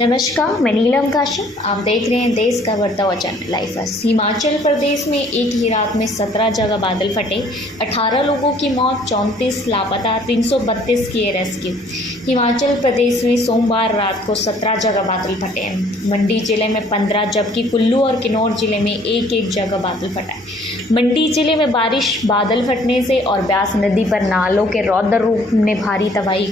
नमस्कार, मैं नीलम काशी। आप देख रहे हैं देश का बढ़ता हुआ channel life first. Himachal Pradesh में एक ही रात में 17 जगह बादल फटे, 18 लोगों की मौत, 34 लापता, 332 किए रेस्क्यू। हिमाचल प्रदेश में सोमवार रात को 17 जगह बादल फटे हैं। मंडी जिले में 15 जबकि कुल्लू और किन्नौर जिले में एक एक जगह बादल फटा है। मंडी जिले में बारिश, बादल फटने से और ब्यास नदी पर नालों के रौद्र रूप ने भारी तबाही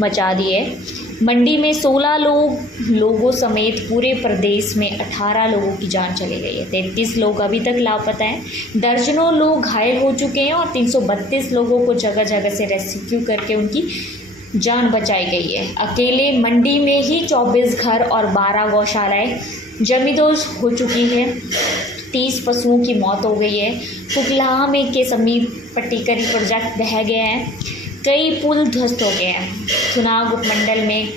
मचा दी है। मंडी में 16 लोगों समेत पूरे प्रदेश में 18 लोगों की जान चली गई है। 33 लोग अभी तक लापता हैं। दर्जनों लोग घायल हो चुके हैं और 332 लोगों को जगह जगह से रेस्क्यू करके उनकी जान बचाई गई है। अकेले मंडी में ही 24 घर और 12 गौशालाएं जमींदोज हो चुकी है। 30 पशुओं की मौत हो गई है। कुकलाहा में के समीप पट्टीकरी प्रोजेक्ट बह गया है। कई पुल ध्वस्त हो गए हैं। थुनाग उपमंडल में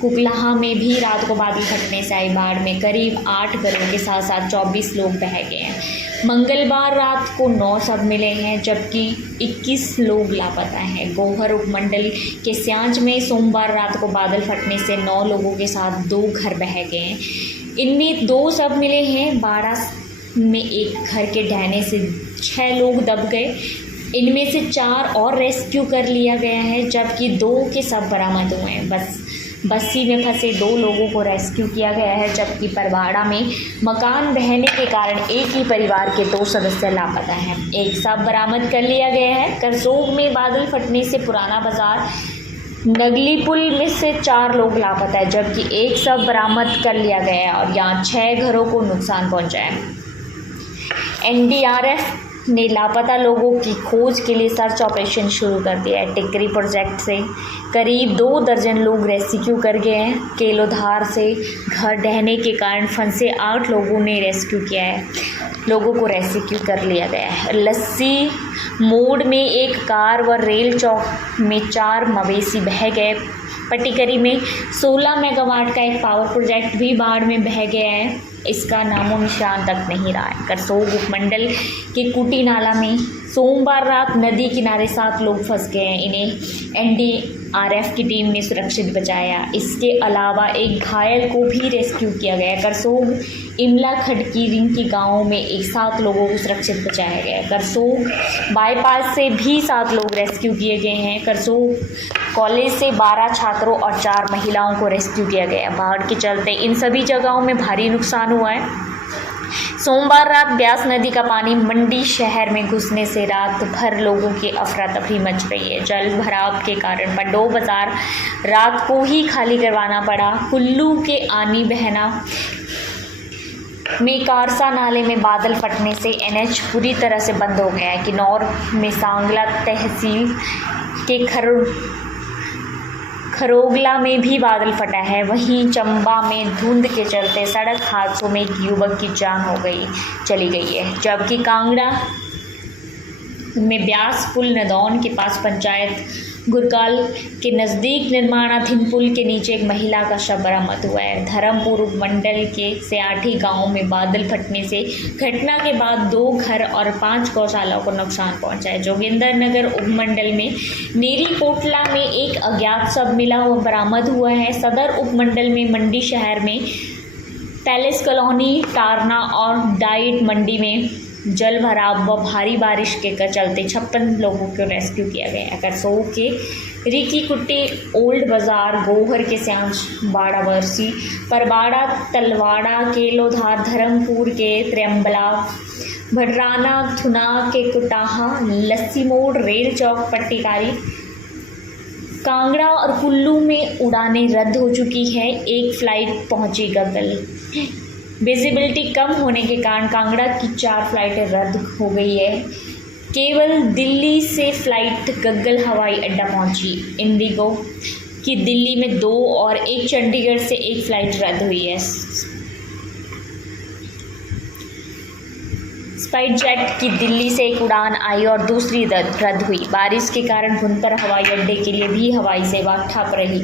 कुकलाहा में भी रात को बादल फटने से आई बाढ़ में करीब 8 घरों के साथ साथ 24 लोग बह गए हैं। मंगलवार रात को 9 शव मिले हैं जबकि 21 लोग लापता हैं। गोहर उपमंडल के स्यांज में सोमवार रात को बादल फटने से 9 लोगों के साथ 2 घर बह गए हैं। इनमें 2 शव मिले हैं। बाड़ा में एक घर के ढहने से 6 लोग दब गए। इनमें से 4 और रेस्क्यू कर लिया गया है जबकि 2 के शव बरामद हुए हैं। बस्सी में फंसे 2 लोगों को रेस्क्यू किया गया है जबकि परवाड़ा में मकान बहने के कारण एक ही परिवार के 2 सदस्य लापता हैं। एक शव बरामद कर लिया गया है। करसोग में बादल फटने से पुराना बाजार नगली पुल में से 4 लोग लापता है जबकि एक शव बरामद कर लिया गया है और यहाँ 6 घरों को नुकसान पहुँचा है। NDRF ने लापता लोगों की खोज के लिए सर्च ऑपरेशन शुरू कर दिया है। टिकरी प्रोजेक्ट से करीब 2 दर्जन लोग रेस्क्यू कर गए हैं। केलोधार से घर ढहने के कारण फंसे 8 लोगों ने रेस्क्यू किया है। लोगों को रेस्क्यू कर लिया गया है। लस्सी मोड़ में एक कार व रेल चौक में 4 मवेशी बह गए। पट्टीकरी में 16 मेगावाट का एक पावर प्रोजेक्ट भी बाढ़ में बह गया है। इसका नामो निशान तक नहीं रहा है। करसोग उपमंडल के कुटी नाला में सोमवार रात नदी किनारे 7 लोग फंस गए हैं। इन्हें NDRF की टीम ने सुरक्षित बचाया। इसके अलावा एक घायल को भी रेस्क्यू किया गया। करसोग इमला खड़की रिंकी गाँव में 7 लोगों को सुरक्षित बचाया गया। करसोग बाईपास से भी 7 लोग रेस्क्यू किए गए हैं। करसोग कॉलेज से 12 छात्रों और 4 महिलाओं को रेस्क्यू किया गया। बाढ़ के चलते इन सभी जगहों में भारी नुकसान हुआ है। सोमवार रात ब्यास नदी का पानी मंडी शहर में घुसने से रात भर लोगों की अफरा तफरी मच रही है। जल भराव के कारण पंडो बाजार रात को ही खाली करवाना पड़ा। कुल्लू के आनी बहना में कारसा नाले में बादल फटने से NH पूरी तरह से बंद हो गया है। किन्नौर में सांगला तहसील के खरोगला में भी बादल फटा है। वहीं चंबा में धुंध के चलते सड़क हादसों में एक युवक की जान चली गई है जबकि कांगड़ा में ब्यास पुल नदौन के पास पंचायत गुरकाल के नज़दीक निर्माणाधीन पुल के नीचे एक महिला का शव बरामद हुआ है। धर्मपुर उपमंडल के स्याठी गांव में बादल फटने से घटना के बाद 2 घर और 5 गौशालाओं को नुकसान पहुंचा है। जोगिंदर नगर उपमंडल में नेरी कोटला में एक अज्ञात शव मिला हुआ बरामद हुआ है। सदर उपमंडल में मंडी शहर में पैलेस कॉलोनी टारना और डाइट मंडी में जल भराव व भारी बारिश के चलते 56 लोगों को रेस्क्यू किया गया। करसोग के रिकी कुट्टी ओल्ड बाजार गोहर के स्यांज बाड़ावरसी परबाड़ा तलवाड़ा केलोधार धर्मपुर के त्रियम्बला भटराना थुनाग के कुटाहा लस्सी मोड़ रेल चौक पट्टीकारी कांगड़ा और कुल्लू में उड़ानें रद्द हो चुकी है। एक फ्लाइट पहुंची गगल। विजिबिलिटी कम होने के कारण कांगड़ा की 4 फ्लाइटें रद्द हो गई है। केवल दिल्ली से फ्लाइट गग्गल हवाई अड्डा पहुंची। इंडिगो की दिल्ली में 2 और एक चंडीगढ़ से 1 फ्लाइट रद्द हुई है। स्पाइसजेट की दिल्ली से एक उड़ान आई और दूसरी रद्द हुई। बारिश के कारण भुंतर हवाई अड्डे के लिए भी हवाई सेवा ठप रही।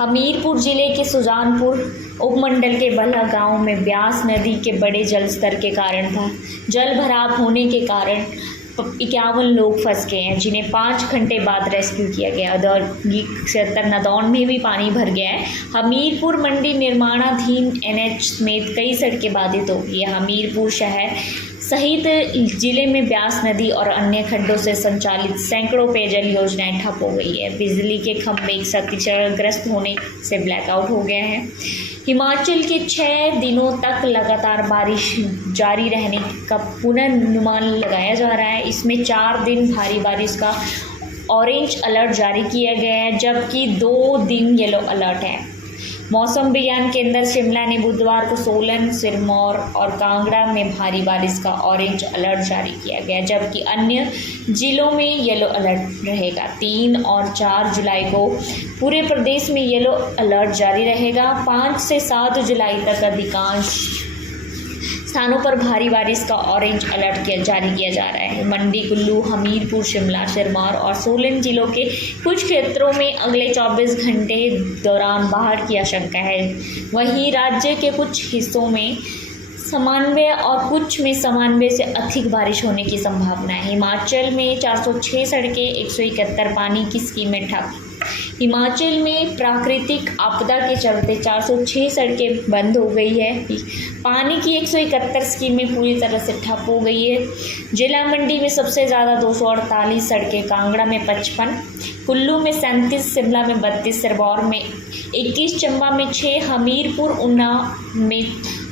हमीरपुर जिले के सुजानपुर उपमंडल के बल्हा गांव में ब्यास नदी के बड़े जल स्तर के कारण जल भराव होने के कारण 51 लोग फंस गए हैं, जिन्हें 5 घंटे बाद रेस्क्यू किया गया। औद्योगिक क्षेत्र नदौन में भी पानी भर गया है। हमीरपुर मंडी निर्माणाधीन NH समेत कई सड़कें बाधित हो गई है। हमीरपुर शहर सहित जिले में ब्यास नदी और अन्य खड्डों से संचालित सैकड़ों पेयजल योजनाएं ठप हो गई है। बिजली के खंभे क्षतिग्रस्त होने से ब्लैकआउट हो गया है। हिमाचल के 6 दिनों तक लगातार बारिश जारी रहने का पूर्वानुमान लगाया जा रहा है। इसमें 4 दिन भारी बारिश का ऑरेंज अलर्ट जारी किया गया है, जबकि 2 दिन येलो अलर्ट है। मौसम विज्ञान केंद्र शिमला ने बुधवार को सोलन, सिरमौर और कांगड़ा में भारी बारिश का ऑरेंज अलर्ट जारी किया गया, जबकि अन्य जिलों में येलो अलर्ट रहेगा। 3 और 4 जुलाई को पूरे प्रदेश में येलो अलर्ट जारी रहेगा। 5 से 7 जुलाई तक अधिकांश स्थानों पर भारी बारिश का ऑरेंज अलर्ट जारी किया जा रहा है। मंडी, कुल्लू, हमीरपुर, शिमला, सिरमौर और सोलन जिलों के कुछ क्षेत्रों में अगले 24 घंटे दौरान बाढ़ की आशंका है। वहीं राज्य के कुछ हिस्सों में सामान्य और कुछ में सामान्य से अधिक बारिश होने की संभावना है। हिमाचल में 406 सड़कें, 171 पानी की स्कीमें ठप। हिमाचल में प्राकृतिक आपदा के चलते 406 सड़कें बंद हो गई है। पानी की 171 स्कीमें पूरी तरह से ठप हो गई है। जिला मंडी में सबसे ज़्यादा 248 सड़कें, कांगड़ा में 55, कुल्लू में 37, शिमला में 32, सिरमौर में 21, चंबा में 6, हमीरपुर, ऊना में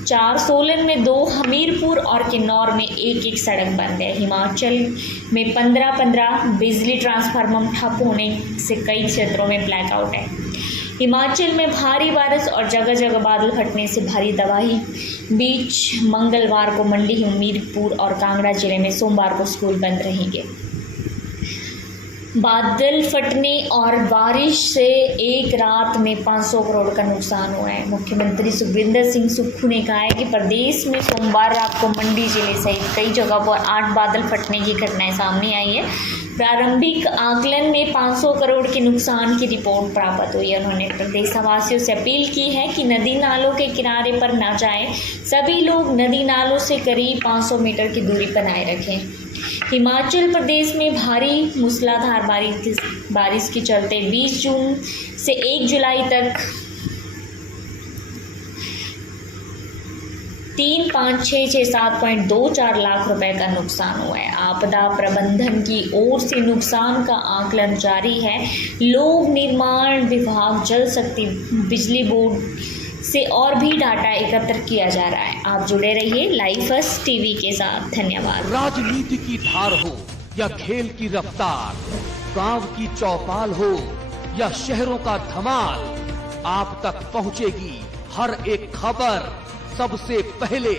4, सोलन में 2, हमीरपुर और किन्नौर में 1-1 सड़क बंद है। हिमाचल में 15 बिजली ट्रांसफार्मर ठप होने से कई क्षेत्रों में ब्लैकआउट है। हिमाचल में भारी बारिश और जगह जगह बादल फटने से भारी तबाही बीच मंगलवार को मंडी, हमीरपुर और कांगड़ा जिले में सोमवार को स्कूल बंद रहेंगे। बादल फटने और बारिश से एक रात में 500 करोड़ का नुकसान हुआ है। मुख्यमंत्री सुखविंदर सिंह सुक्खू ने कहा है कि प्रदेश में सोमवार रात को मंडी जिले सहित कई जगहों पर 8 बादल फटने की घटनाएं सामने आई है। प्रारंभिक आकलन में 500 करोड़ के नुकसान की रिपोर्ट प्राप्त हुई है। उन्होंने प्रदेशवासियों से अपील की है कि नदी नालों के किनारे पर न जाएं। सभी लोग नदी नालों से करीब 500 मीटर की दूरी बनाए रखें। हिमाचल प्रदेश में भारी मूसलाधार बारिश के चलते 20 जून से 1 जुलाई तक 3,5,6,6,7.24 लाख रुपए का नुकसान हुआ है। आपदा प्रबंधन की ओर से नुकसान का आकलन जारी है। लोक निर्माण विभाग, जल शक्ति, बिजली बोर्ड से और भी डाटा एकत्र किया जा रहा है। आप जुड़े रहिए लाइव फर्स्ट टीवी के साथ। धन्यवाद। राजनीति की धार हो या खेल की रफ्तार, गांव की चौपाल हो या शहरों का धमाल, आप तक पहुंचेगी हर एक खबर सबसे पहले।